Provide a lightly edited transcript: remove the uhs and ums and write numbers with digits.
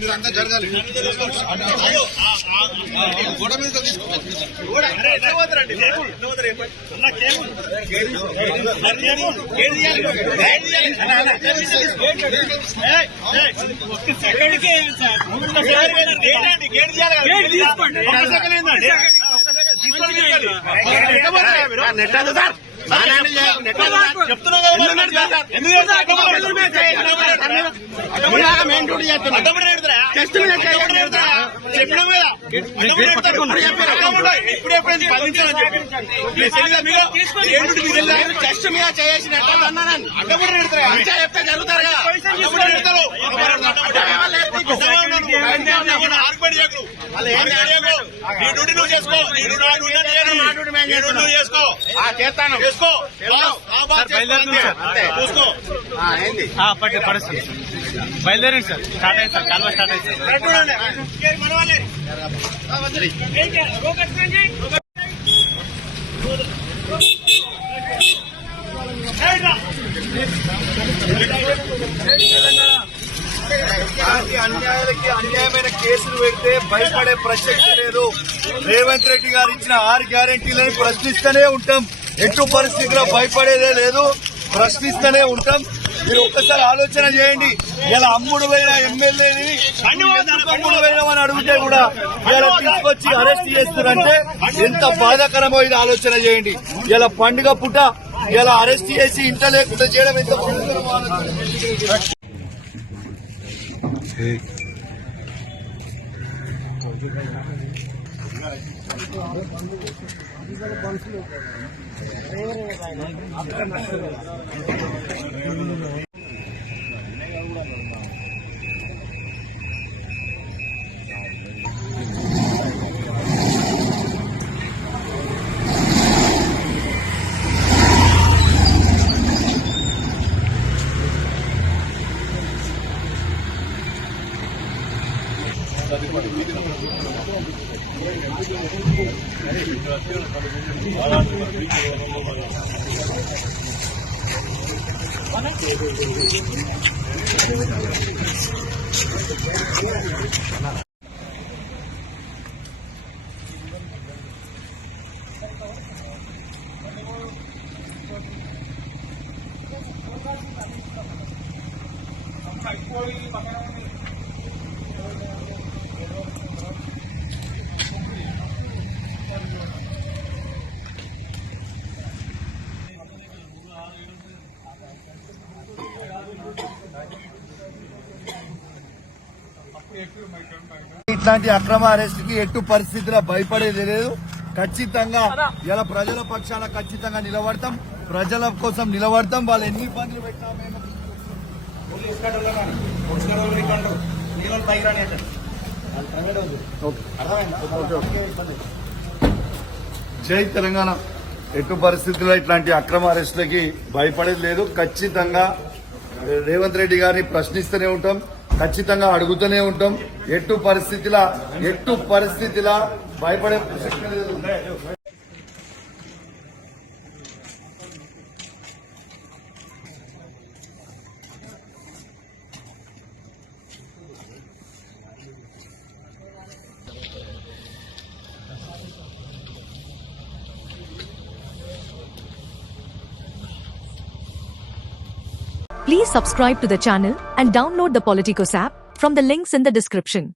మీరంతా జరగాలి. గోడ మీద మెయిన్ డ్యూటీ టెస్ట్ మీద చేసినట్టు చెప్తే జరుగుతారు చేస్తాను బయలుదేరండి సార్. స్టార్ట్ అయింది సార్. కాల్వ స్టార్ట్ అయింది సార్. అన్యాయాలకి అన్యాయమైన కేసులు పెడితే భయపడే ప్రసక్తి లేదు. రేవంత్ రెడ్డి గారు ఇచ్చిన 6 గ్యారెంటీలను ప్రశ్నిస్తూనే ఉంటాం. ఎటు పరిస్థితిలో భయపడేదే లేదు, ప్రశ్నిస్తూనే ఉంటాం. మీరు ఒక్కసారి ఆలోచన చేయండి. ఇలా అమ్ముడు పోయిన ఎమ్మెల్యేని అమ్ముడు పోయినామని అడిగితే కూడా ఇలా తీసుకొచ్చి అరెస్ట్ చేస్తున్నారంటే ఎంత బాధాకరమో ఇది ఆలోచన చేయండి. ఇలా పండుగ పుట ఇలా అరెస్ట్ చేసి ఇంట లేకుండా చేయడం ఎంత బాధాకరమో ఆలోచన. ఇట్లాంటి అక్రమ అరెస్ట్ కి ఎట్టు పరిస్థితిలో భయపడేది లేదు. ఖచ్చితంగా ఇలా ప్రజల పక్షాన ఖచ్చితంగా నిలబడతాం, ప్రజల కోసం నిలబడతాం. వాళ్ళు ఎన్ని ఇబ్బందులు పెట్టినా మేము జై తెలంగాణ. ఎట్టు పరిస్థితుల్లో ఇట్లాంటి అక్రమ అరెస్టులకి భయపడేది లేదు. ఖచ్చితంగా రేవంత్ రెడ్డి గారిని ప్రశ్నిస్తూనే ఉంటాం, ఖచ్చితంగా అడుగుతూనే ఉంటాం. ఎట్టు పరిస్థితిలా భయపడే ప్రసక్తి లేదు. Please subscribe to the channel and download the Politicos app from the links in the description.